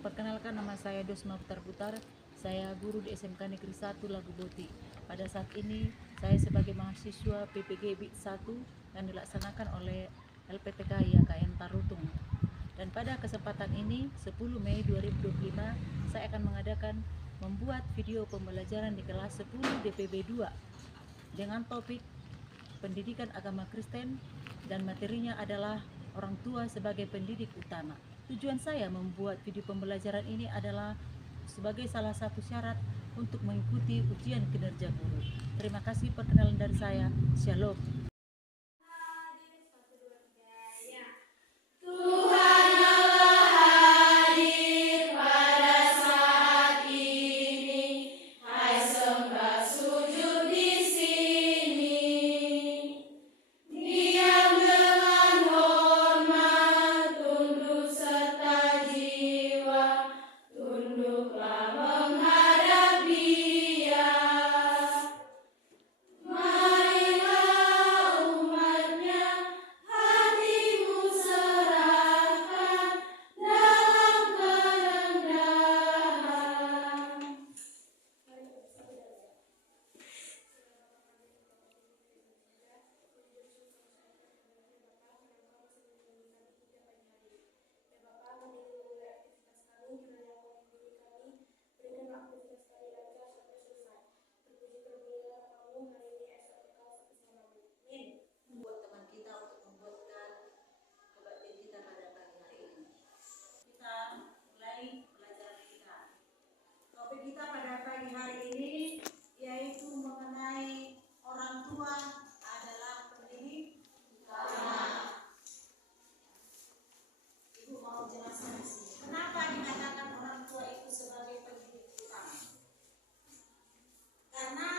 Perkenalkan, nama saya Dosma Putar. Saya guru di SMK Negeri 1 Laguboti. Pada saat ini saya sebagai mahasiswa PPG BIT 1 yang dilaksanakan oleh LPTK YKN Tarutung. Dan pada kesempatan ini 10 Mei 2025 saya akan membuat video pembelajaran di kelas 10 DPB 2 dengan topik pendidikan agama Kristen, dan materinya adalah orang tua sebagai pendidik utama. Tujuan saya membuat video pembelajaran ini adalah sebagai salah satu syarat untuk mengikuti ujian kinerja guru. Terima kasih, perkenalan dari saya. Shalom. Kita pada pagi hari ini yaitu mengenai orang tua adalah pendidik utama. Ibu mau jelaskan di sini, kenapa dikatakan orang tua itu sebagai pendidik utama? Karena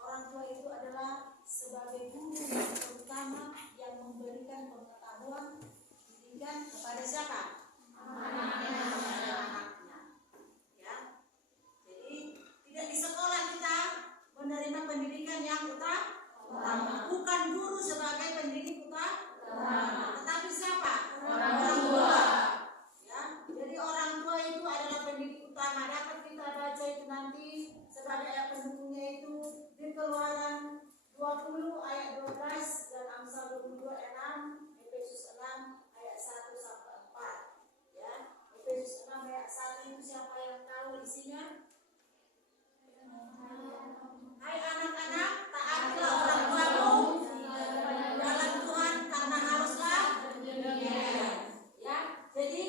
orang tua itu adalah sebagai guru terutama yang memberikan pengetahuan pendidikan kepada siapa? Anak-anaknya. Di sekolah kita menerima pendidikan yang utama, bukan guru sebagai pendidik utama, tetapi siapa? Orang tua. Ya, jadi orang tua itu adalah pendidik utama. Dapat kita baca itu nanti sebagai ayat pendukungnya itu di Keluaran 20 ayat 12 dan Amsal 22 ayat 6, Efesus 6 ayat 1 sampai 4. Ya, Efesus 6 ayat 1 itu siapa yang tahu isinya? Hai anak-anak, taatilah orang tuamu dalam Tuhan, karena haruslah demikian. Ya, jadi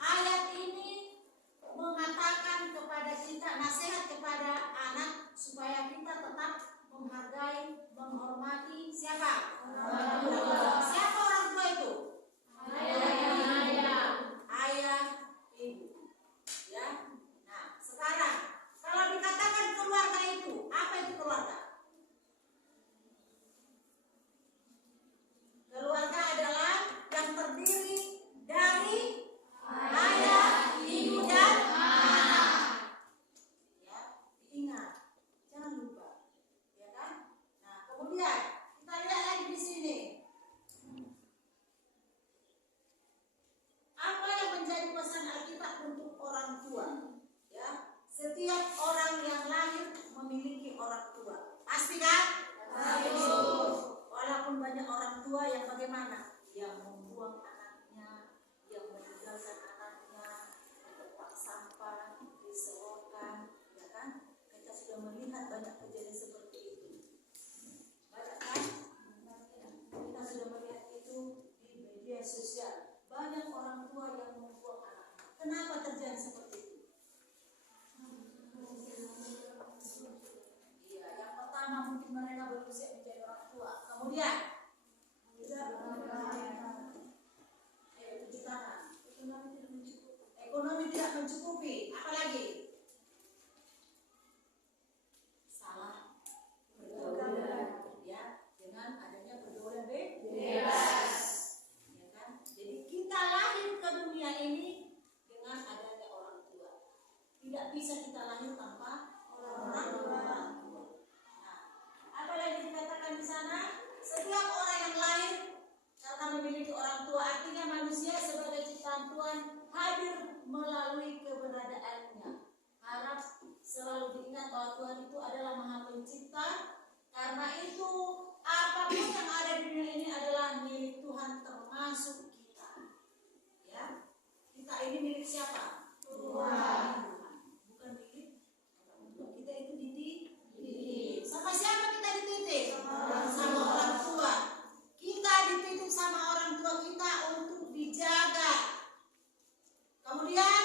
ayat ini mengatakan kepada kita, nasihat kepada anak supaya kita tetap menghargai, menghormati siapa? Orang tua. Siapa orang tua itu? Ayah, ibu. Ya. Nah, sekarang kalau dikatakan keluarga itu, apa itu keluarga? Keluarga adalah yang terdiri dari ayah, ibu, dan anak. Ya, diingat, jangan lupa, ya kan? Nah, kemudian kita lihat lagi di sini. Apa yang menjadi pesan Alkitab untuk orang tua? Ya. Setiap orang yang lahir memiliki orang tua. Pasti kan? Walaupun banyak orang tua yang bagaimana? Yang membuang anaknya, yang meninggalkan anaknya di tempat sampah, disewakan, ya kan? Kita sudah melihat banyak kejadian seperti itu. Banyak kan? Kita sudah melihat itu di media sosial. Banyak orang tua yang membuang anaknya. Kenapa terjadi seperti itu? Iya, yang pertama mungkin mereka belum siap menjadi orang tua. Kemudian, cuci tangan. Ekonomi tidak mencukupi. Apalagi? Salah pergaulan. Ya, dengan adanya pergaulan bebas. Ya kan? Jadi kita lahir ke dunia ini dengan adanya orang tua. Tidak bisa kita lahir tanpa orang tua. Nah, apa lagi dikatakan di sana? Setiap orang yang lahir karena memiliki orang tua, artinya manusia sebagai ciptaan Tuhan hadir melalui keberadaannya. Harap selalu diingat bahwa Tuhan itu adalah Maha Pencipta. Karena itu apapun yang ada di dunia ini adalah milik Tuhan, termasuk kita. Ya, kita ini milik siapa? Tuhan. Bukan milik orang tua. Kita itu dititip. Sama siapa kita dititip? Sama orang tua. Kita dititip sama orang tua kita untuk dijaga. Kemudian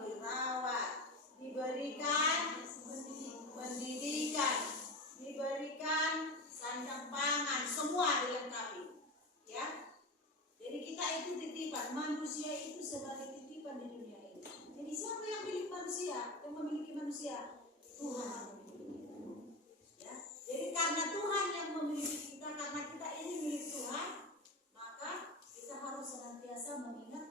dirawat, diberikan pendidikan, diberikan sandang pangan, semua dilengkapi. Ya. Jadi kita itu titipan, manusia itu sebagai titipan di dunia ini. Jadi siapa yang milik manusia? Yang memiliki manusia? Tuhan. Ya. Jadi karena Tuhan yang memiliki kita, karena kita ini milik Tuhan, maka kita harus senantiasa mengingat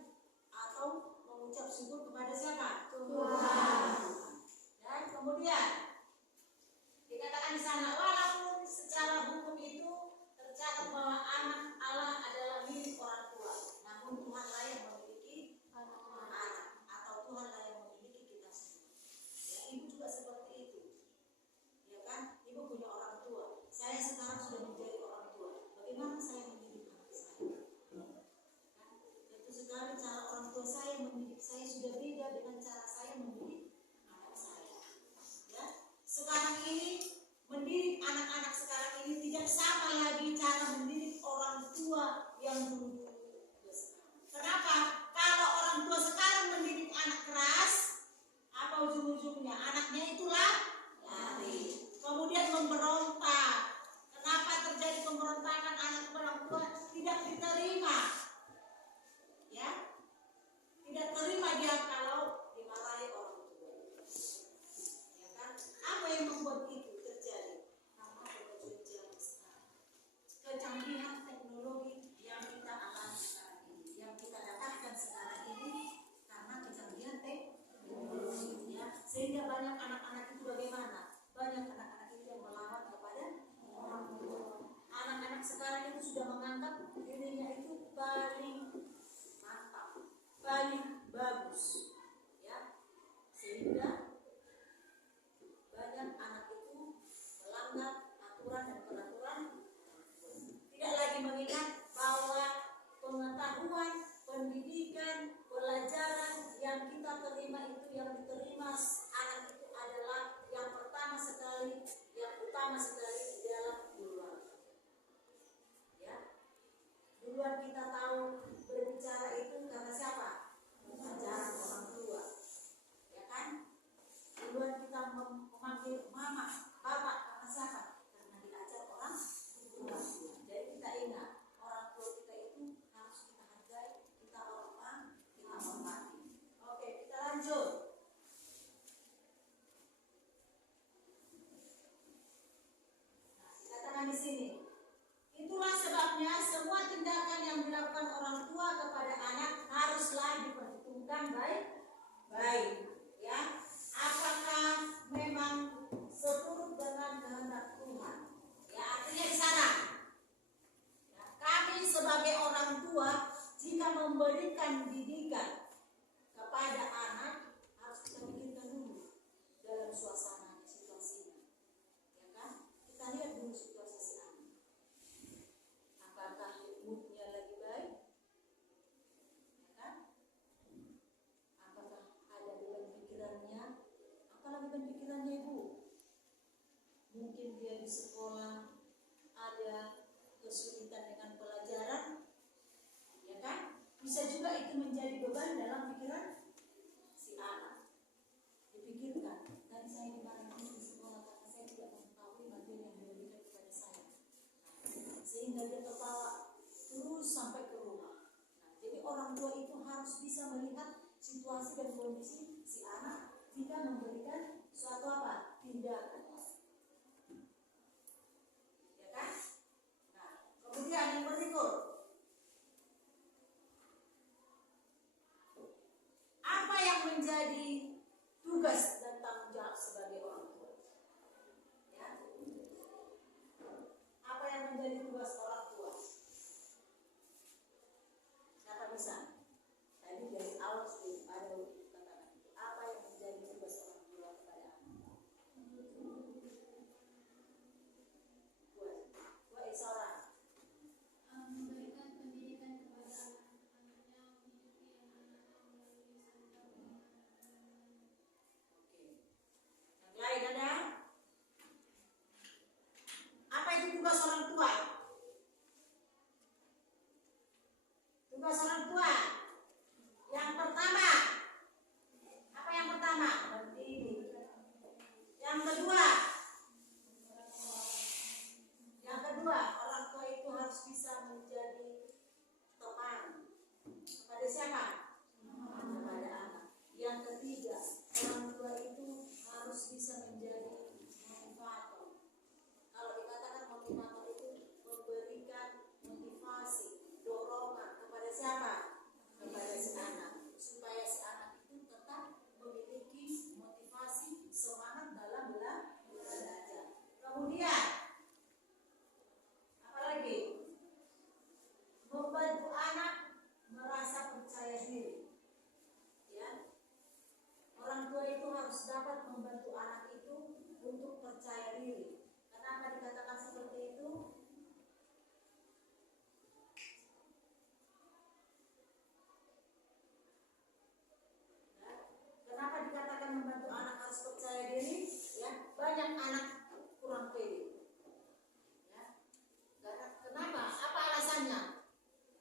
atau mengucap syukur kepada siapa? Tuhan. Dan kemudian dikatakan di sana, walaupun secara hukum itu tercatat bahwa anak Allah adalah milik orang tua, namun Tuhanlah yang memiliki anak, atau Tuhanlah yang memiliki kita semua. Ya, ibu juga seperti itu, ya kan? Ibu punya orang tua. Saya sekarang sudah menjadi orang tua. Bagaimana saya mendidik anak saya? Kan? Tentu sekali cara orang tua saya mendidik saya sudah beda dengan cara saya mendidik anak saya. Ya, sekarang ini mendidik anak-anak sekarang ini tidak sama lagi cara mendidik orang tua yang dulu. Kenapa? Kalau orang tua sekarang mendidik anak keras, apa ujung-ujungnya? Anaknya itulah lari, kemudian memberontak. Kenapa terjadi pemberontakan anak orang tua? Tidak diterima. Ya, tidak terima dia kalau dimarahi orang tua. Ya kan? Apa yang membuat itu terjadi? Karena kemajuan zaman sekarang, kecanggihan teknologi yang kita alami sekarang ini, yang kita dapatkan sekarang ini, karena kecanggihan teknologi, ya, sehingga banyak anak-anak itu bagaimana? Banyak anak-anak itu yang melawan kepada orang tua. Anak-anak sekarang itu sudah menganggap dirinya itu paling mantap, paling bagus, ya, sehingga banyak anak itu melanggar aturan dan peraturan, tidak lagi mengingat bahwa pengetahuan, pendidikan, pelajaran yang kita terima itu, yang diterima anak itu adalah yang pertama sekali, yang utama sekali di dalam keluarga. Ya, duluan kita tahu berbicara itu karena siapa? Ajaran orang tua, ya kan? Duluan kita memanggil mama, bapak karena siapa? Karena diajar orang tua. Jadi kita ingat, orang tua kita itu harus kita hargai, kita hormati. Oke, kita lanjut. Nah, dikatakan di sini, itulah sebabnya semua tindakan yang dilakukan orang tua kepada anak haruslah diperhitungkan baik-baik. Ya, apakah memang seturut dengan kehendak Tuhan? Ya, artinya di sana, ya, kami sebagai orang tua jika memberikan didikan kepada anak harus kita pikirkan dulu dalam suasana, situasinya, ya kan? Kita lihat dulu situasi si anak. Apakah moodnya lagi baik? Ya kan? Apakah ada beban pikirannya? Apalagi beban pikirannya ibu? Mungkin dia di sekolah ada kesulitan dengan pelajaran, ya kan? Bisa juga itu menjadi beban dalam pikiran si anak. Dipikirkan, tadi saya dimarahi di sekolah karena saya tidak mengetahui materi yang diberikan kepada saya, sehingga dia terbawa terus sampai ke rumah. Nah, jadi orang tua itu harus bisa melihat situasi dan kondisi si anak jika memberikan suatu apa? Tindakan. Ya kan? Nah, kemudian yang berikut, apa yang menjadi tugas dan tanggung jawab sebagai orang tua? Ya. Apa yang menjadi tugas orang tua? Siapa bisa? Tadi dari awal Tugas orang tua. Yang pertama, apa yang pertama? Mendidik. Yang kedua, orang tua itu harus bisa menjadi teman kepada siapa? Kepada anak. Yang ketiga, orang tua itu harus bisa menjadi motivator. Kalau dikatakan motivator itu memberikan motivasi, dorongan kepada siapa? Kepada si anak, supaya si anak itu tetap memiliki motivasi, semangat dalam belajar. Kemudian apalagi? Membantu anak merasa percaya diri. Ya. Orang tua itu harus dapat membantu anak itu untuk percaya diri. Kenapa dikatakan seperti itu? Ya. Kenapa dikatakan membantu anak harus percaya diri? Ya, banyak anak kurang pede. Ya. Kenapa? Apa alasannya?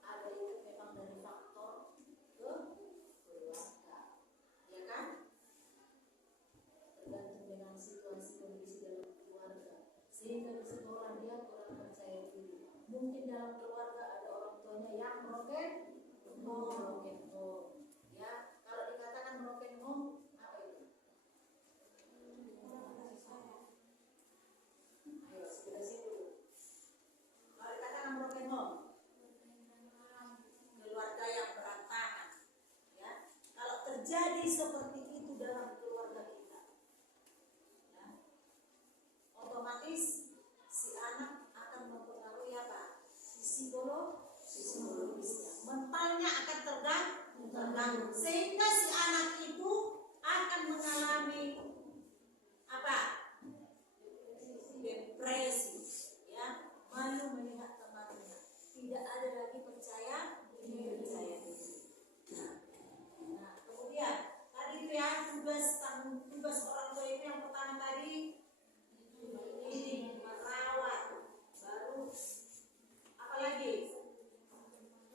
Ada itu memang dari faktor keluarga, ya kan? Tergantung dengan situasi kondisi dalam keluarga. Sehingga di sekolah dia kurang percaya diri. Mungkin dalam keluarga ada orang tuanya yang broken home. Ya, kalau dikatakan broken home, apa itu? Ayo, sudah sih dulu. Kalau dikatakan broken home, keluarga yang berantakan. Ya, kalau terjadi seperti itu dalam keluarga kita, ya, otomatis si anak akan mempengaruhi apa? Psikologisnya, mentalnya akan terganggu, sehingga si anak itu akan mengalami apa? Depresi, ya, malu melihat temannya, tidak ada lagi percaya diri. Nah, kemudian tadi itu ya, tugas orang tua itu yang pertama tadi ini merawat, baru apalagi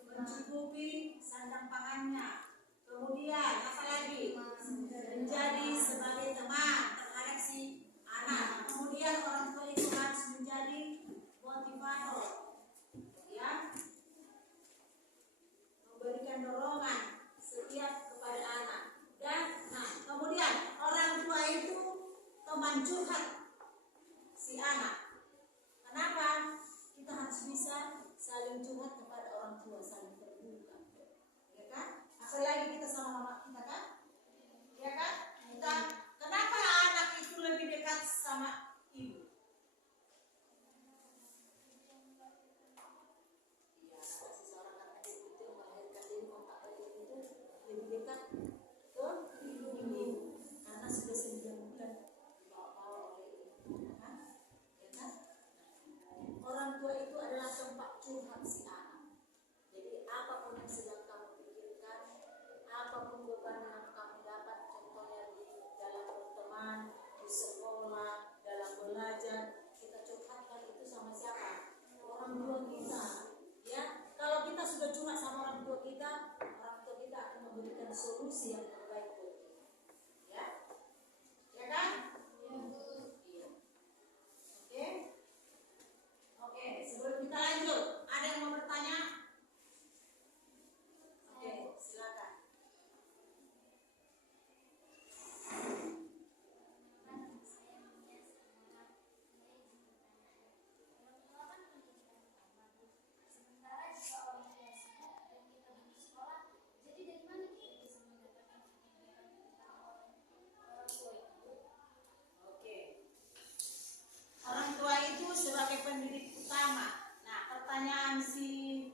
mencukupi sandang pangannya, kemudian apalagi menjadi sebagai teman terhadap si anak, kemudian orang tua itu harus menjadi motivator, ya, memberikan dorongan setiap kepada anak. Dan kemudian orang tua itu teman curhat si anak. Kenapa? Kita harus bisa saling curhat kepada orang tua, saling terbuka, ya kan? Apalagi kita sama mama kita kan, ya kan? Kenapa anak itu lebih dekat sama ibu? Iya, seseorang anak kecil melahirkan diri kontak bayi itu lebih dekat ke ibu, karena sudah 9 bulan dibawa oleh ibu, ya kan? Orang tua itu adalah tempat curhat si anak. Jadi apapun yang sedang kamu pikirkan, apapun beban yang kamu dapat, contohnya di dalam berteman, di sekolah, dalam belajar, kita curhatkan itu sama siapa? Orang tua kita. Ya, kalau kita sudah curhat sama orang tua kita akan memberikan solusi yang terbaik buat kita. Ya, ya kan? Iya. Oke, sebelum kita lanjut, ada yang mau bertanya? Oke, silakan. Oke. Orang tua itu sebagai pendidik utama. Nah, pertanyaan si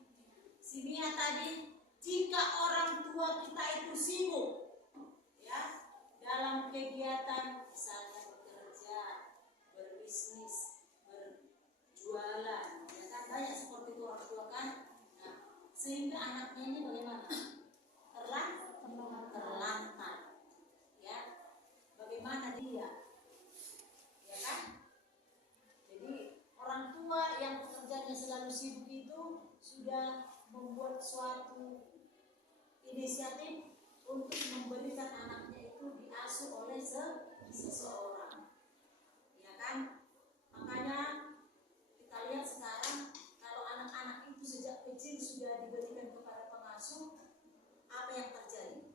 Mia tadi, jika orang tua kita itu sibuk, ya, dalam kegiatan misalnya bekerja, berbisnis, berjualan, ya kan, banyak seperti itu orang tua kan. Nah, sehingga anaknya ini bagaimana? Terlantar, ya. Bagaimana dia? Ya kan? Jadi orang tua yang pekerjaannya selalu sibuk itu sudah membuat suatu inisiatif untuk memberikan anaknya itu diasuh oleh seseorang, ya kan? Makanya kita lihat sekarang kalau anak-anak itu sejak kecil sudah diberikan kepada pengasuh, apa yang terjadi?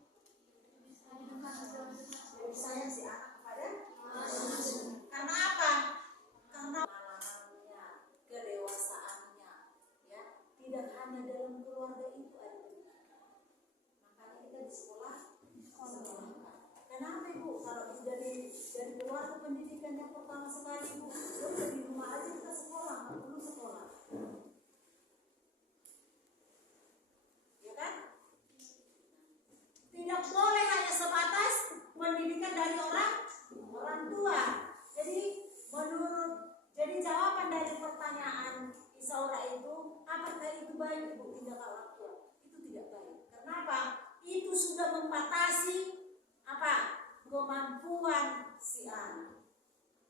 Jadi sayang si anak kepada pengasuh. Karena apa? Karena pengalamannya, kedewasaannya, ya, tidak hanya dalam keluarga itu ada pendidikan. Makanya kita di sekolah. Kenapa Ibu? Kalau dari keluarga pendidikan yang pertama sekali Ibu, udah di rumah aja kita sekolah, nggak perlu sekolah, ya kan? Tidak boleh hanya sebatas pendidikan dari orang tua. Jadi jawaban dari pertanyaan Isaura itu, apakah itu baik Ibu tindakan orang tua? Itu tidak baik. Kenapa? Itu sudah membatasi apa? Kemampuan si anak,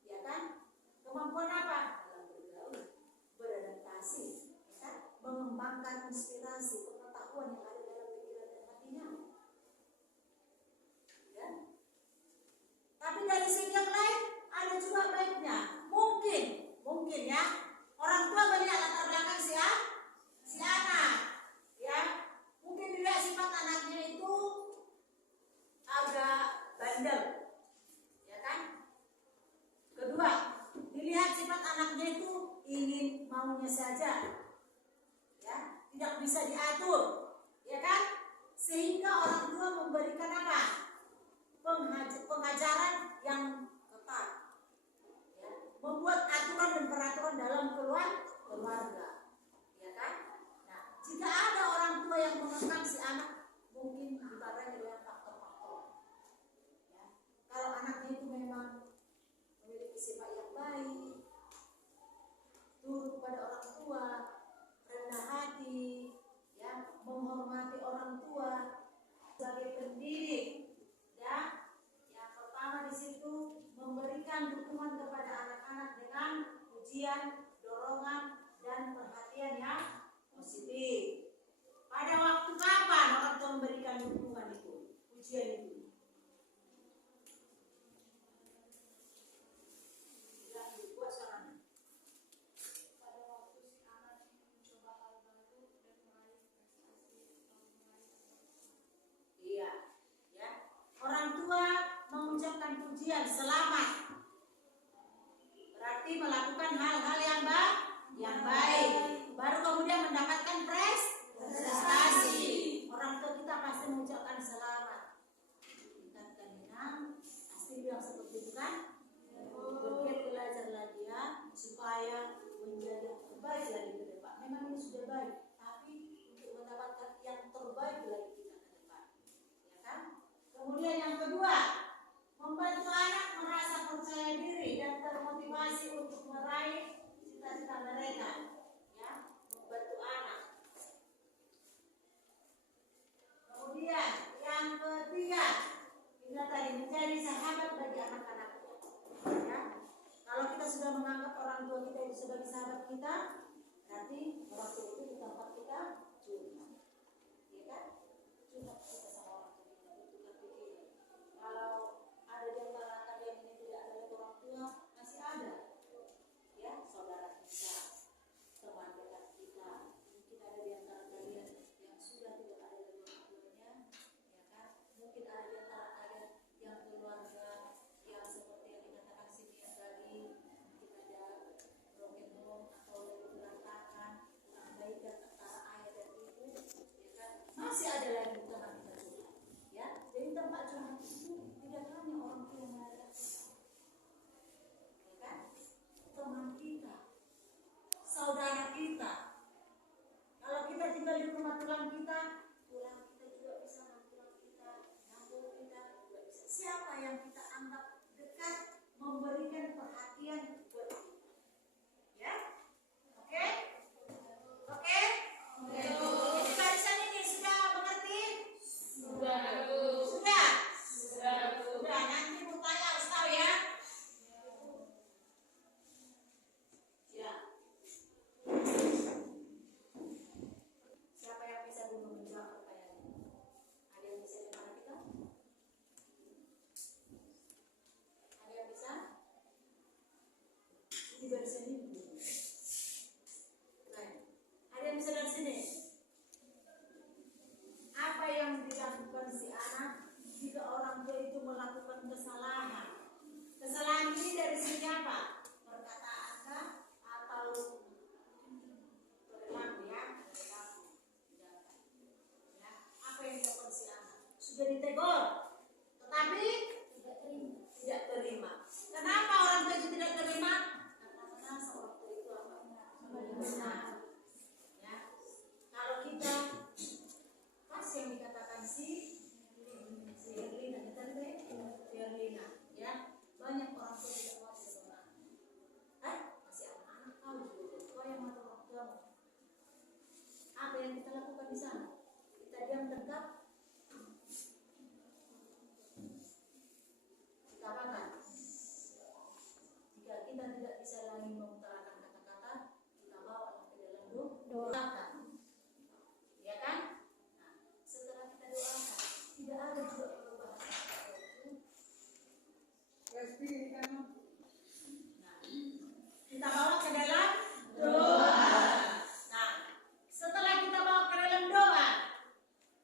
ya kan? Kemampuan apa? Dalam bergaul, beradaptasi, ya kan? Mengembangkan inspirasi, pengetahuan yang ada dalam pikiran dan hatinya. Ya. Tapi dari segi yang lain ada juga baiknya. Mungkin ya, orang tua melihat latar belakang si anak, ya. Mungkin dilihat sifat anaknya itu agak bandel, ya kan? Kedua, dilihat sifat anaknya itu ingin maunya saja, ya, tidak bisa diatur, ya kan? Sehingga orang tua memberikan apa? Pengajaran yang ketat, ya, membuat aturan dan peraturan dalam keluarga, ya kan? Nah, jika ada orang tua yang mengekang si anak, mungkin dibarengi dengan faktor-faktor. Ya. Kalau anaknya itu memang memiliki sifat yang baik, turut kepada orang tua, rendah hati, ya, menghormati orang tua sebagai pendidik, ya. Yang pertama di situ memberikan dukungan kepada anak-anak dengan pujian, dorongan, dan perhatian yang positif. Pada waktu kapan orang tua memberikan dukungan itu, pujian itu? Buat suaranya. Pada waktu si anak mencoba hal baru dan meraih prestasi. Iya, ya. Orang tua mengucapkan pujian, selamat. Berarti melakukan hal-hal yang baik. Baru kemudian mendapatkan prestasi. Orang tua kita pasti mengucapkan selamat. Tingkatkan menang, pasti bilang seperti itu kan? Bergiat belajar lagi ya, supaya menjadi terbaik lagi ke depan. Memang ini sudah baik, tapi untuk mendapatkan yang terbaik lagi kita ke depan, ya kan? Kemudian yang kedua, membantu anak merasa percaya diri dan termotivasi untuk meraih cita-cita mereka, ya, membantu anak. Kemudian yang ketiga, kita tadi menjadi sahabat bagi anak-anak, ya. Kalau kita sudah menganggap orang tua kita itu sebagai sahabat kita, berarti orang tua itu di tempat kita curhat, ya kan? Curhat kita sama orang tua kita, bertukar pikiran. Kalau ada di antara kalian ini tidak ada orang tua, masih ada, ya, saudara kita, teman dekat kita. Mungkin ada di antara kalian yang sudah tidak ada dari orang tuanya, ya kan? Mungkin ada di antara kalian yang keluarga yang seperti yang dikatakan Simeon tadi, mungkin ada broken home atau lebih berantakan, kurang baik antara ayah dan ibu, ya kan? Masih ada lagi teman kita juga, ya. Jadi tempat curhat itu tidak hanya orang tua yang mendadak kita, ya kan? Teman kita, saudara kita. Kalau kita tinggal di rumah tulang kita juga bisa, tulang kita, nanggung kita juga bisa. Siapa yang kita anggap dekat, memberikan perhatian buat kita, ya? Oke? Oke? Jadi barisan ini sudah mengerti? Sudah. Nanti mau tanya harus tahu ya. Ya. di sana. Kita diam tegak, kita makan. Jika kita tidak bisa lagi mengutarakan kata-kata, kita bawa ke dalam doakan. Ya kan? Nah, setelah kita doakan, tidak ada juga perubahan itu. Nah, kita bawa ke dalam doa. Nah, setelah kita bawa ke dalam doa,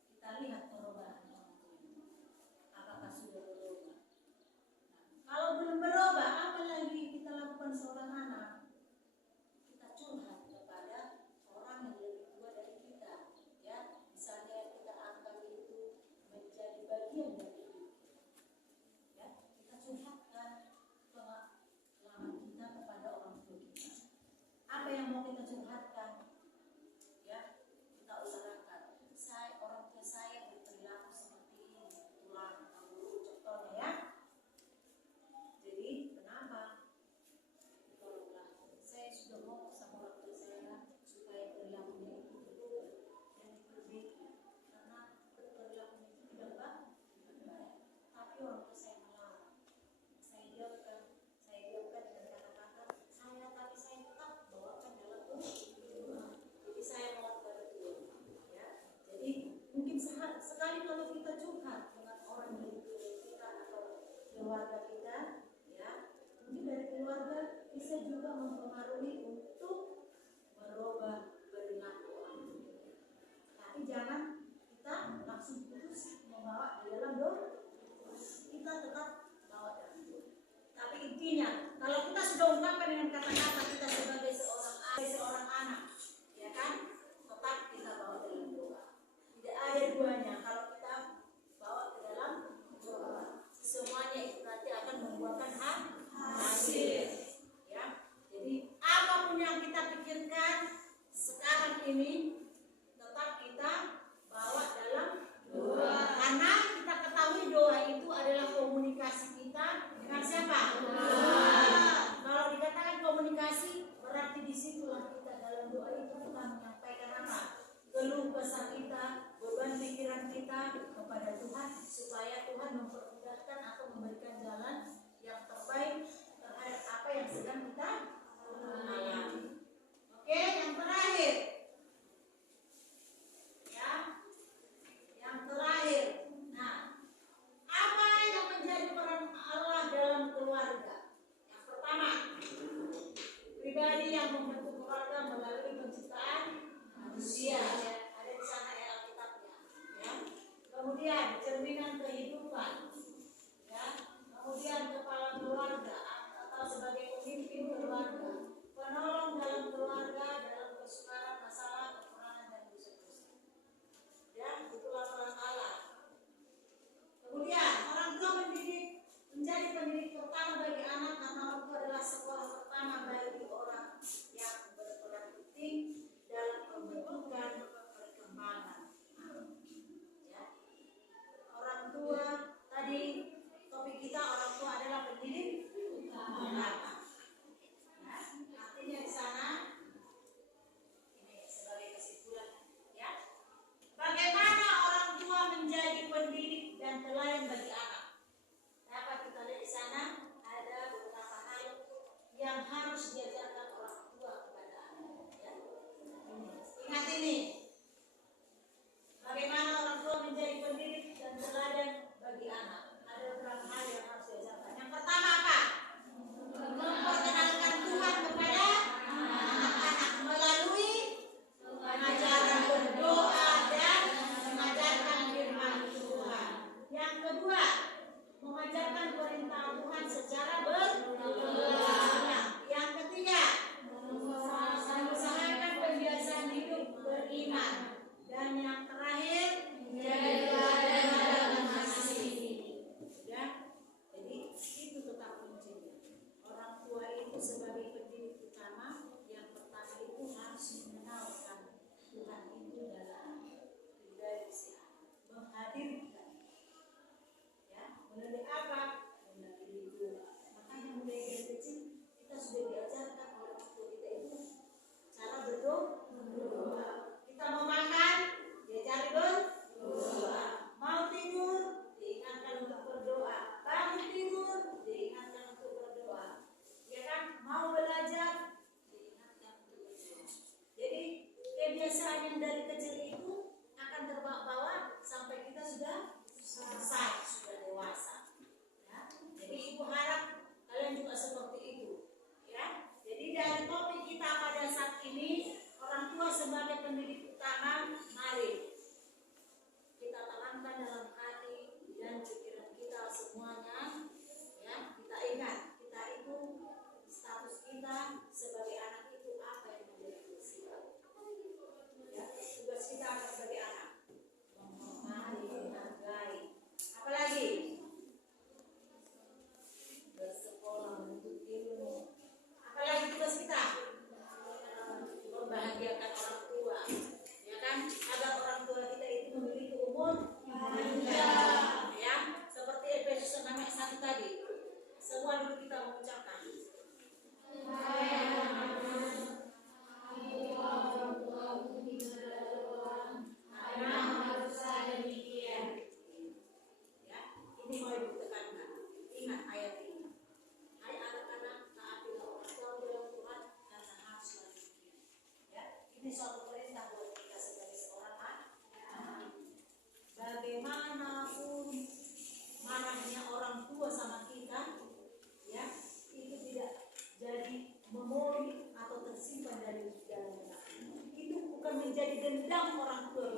kita lihat perubahan orang tua. Apakah sudah berubah? Nah, kalau belum berubah, apa lagi kita lakukan seorang anak? Kita curhat kepada orang yang lebih tua dari kita, ya. Misalnya kita anggap itu menjadi bagian dari hidup, ya. Kita curhatkan pengalaman kita kepada orang tua kita. Apa yang mau kita curhatkan? Ya, kita utarakan. Orang tua saya berperilaku seperti ini, tulang, guru, contohnya ya. Jadi kenapa? Tolonglah, saya sudah ngomong sama orang tua saya supaya perilakunya itu berubah dan diperbaiki, karena perilakunya itu tidak baik. Tapi orang tua saya melarang. Saya diamkan dengan kata-kata saya, tapi saya tetap bawakan dalam doa. Jadi saya mau kepada Tuhan, ya. Jadi mungkin sekali kalau kita curhat dengan orang yang lebih tua dari kita atau keluarga kita, ya, mungkin dari keluarga bisa juga mempengaruhi untuk merubah perilaku orang tua. Tapi jangan kita langsung putus membawa di dalam doa. Kita tetap bawa dalam doa. Tapi intinya, kalau kita sudah ungkapkan dengan kata-kata kita sebagai seorang anak, ya kan, tetap kita bawa dalam doa. Tidak ada duanya kalau kita bawa ke dalam doa. Semuanya itu nanti akan membuahkan hasil. Ya, jadi apapun yang kita pikirkan sekarang ini, tetap kita bawa dalam doa. Karena kita ketahui doa itu adalah komunikasi kita dengan siapa? Kalau dikatakan komunikasi, berarti disitulah kita dalam doa itu kita menyampaikan apa? Keluh kesah kita, beban pikiran kita kepada Tuhan, supaya Tuhan mempermudahkan atau memberikan jalan yang terbaik terhadap apa yang sedang kita alami. Oke, yang terakhir. Ya, yang terakhir. Nah, apa yang menjadi peran Allah dalam keluarga? Yang pertama, pribadi yang membentuk keluarga melalui penciptaan manusia. Ya, ada di sana ya Alkitabnya. Ya. Kemudian cerminan kehidupan. Ya. Kemudian dari kecil itu akan terbawa sampai kita sudah selesai, sudah dewasa. Ya. Jadi ibu harap kalian juga seperti itu. Ya. Jadi dari topik kita pada saat ini, orang tua sebagai pendidik utama, mari kita tanamkan dalam hati dan pikiran kita semuanya. Ya, kita ingat kita itu status kita sebagai anak itu apa yang menjadi tugas kita. Ya, tugas kita sebagai anak menghormati, menghargai, apalagi bersekolah, menuntut ilmu, apalagi tugas kita membahagiakan orang tua, ya kan, agar orang tua kita itu memiliki umur panjang, ya, seperti Efesus 6 ayat 1 tadi. Semua dulu kita mengucapkan ya, ini mau ibu tekankan. Ingat ayat ini. Hai anak-anak, taatilah orang tua dalam Tuhan karena haruslah demikian. Ya, ini suatu perintah buat kita sebagai seorang anak. Bagaimanapun marahnya orang tua sama kita, ya, itu tidak jadi memori atau tersimpan dari dalam benak. Itu bukan menjadi dendam orang tua